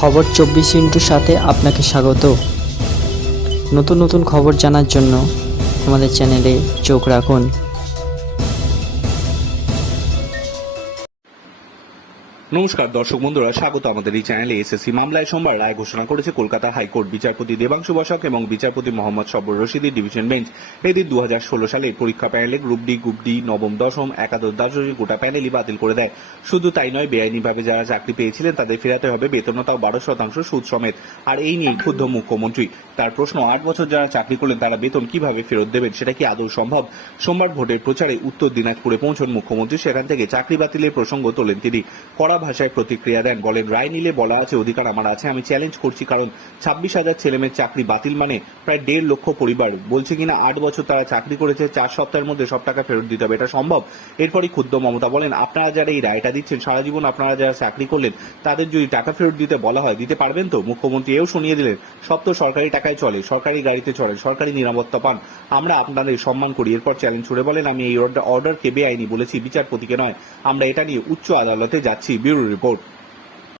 খবর 24 সাথে আপনাকে স্বাগত। নতুন নতুন খবর জানার জন্য আমাদের চ্যানেলে চোখ রাখুন। নমস্কার দর্শক বন্ধুরা, স্বাগত আমাদের এই চ্যানেলে। এসএসসি মামলায় সোমবার রায় ঘোষণা করেছে কলকাতা হাইকোর্ট। বিচারপতি দেবাংশু বসাক এবং বিচারপতি মোহাম্মদ সব্বর রশিদের ডিভিশন বেঞ্চ এদিন 2016 সালে পরীক্ষা প্যানেলে গ্রুপ ডি, নবম, দশম, একাদশ, দ্বাদশের গোটা প্যানেলই বাতিল করে দেয়। শুধু তাই নয়, বেআইনিভাবে যারা চাকরি পেয়েছিলেন তাদের ফেরাতে হবে বেতন, তাও 12% সুদ সমেত। আর এই নিয়ে ক্ষুব্ধ মুখ্যমন্ত্রী। তার প্রশ্ন, 8 বছর যারা চাকরি করলেন তারা বেতন কিভাবে ফেরত দেবেন, সেটা কি আদৌ সম্ভব? সোমবার ভোটের প্রচারে উত্তর দিনাজপুরে পৌঁছন মুখ্যমন্ত্রী। সেখান থেকে চাকরি বাতিলের প্রসঙ্গ তোলেন তিনি। কড়া ভাষায় প্রতিক্রিয়া দেন, বলেন, রায় নিলে বলা আছে অধিকার আমার আছে, আমি চ্যালেঞ্জ করছি, কারণ 26,000 ছেলেমেয়ের চাকরি বাতিল মানে প্রায় 1.5 লক্ষ পরিবার। বলছে কিনা 8 বছর তারা চাকরি করেছে, 4 সপ্তাহের মধ্যে সব টাকা ফেরত দিতে হবে, এটা সম্ভব? এরপরই ক্ষুব্ধ মমতা, বলেন, আপনারা যারা এই রায়টা দিচ্ছেন, সারা জীবন আপনারা যারা চাকরি করলেন তাদের যদি টাকা ফেরত দিতে বলা হয়, দিতে পারবেন তো? মুখ্যমন্ত্রী এও শুনিয়ে দিলেন, সব তো সরকারি টাকায় চলে, সরকারি গাড়িতে চলে, সরকারি নিরাপত্তা পান, আমরা আপনাদের সম্মান করি। এরপর চ্যালেঞ্জ ছুড়ে বলেন, আমি এই অর্ডারকে বেআইনি বলেছি, বিচারপতিকে নয়। আমরা এটা নিয়ে উচ্চ আদালতে যাচ্ছি। Bureau report.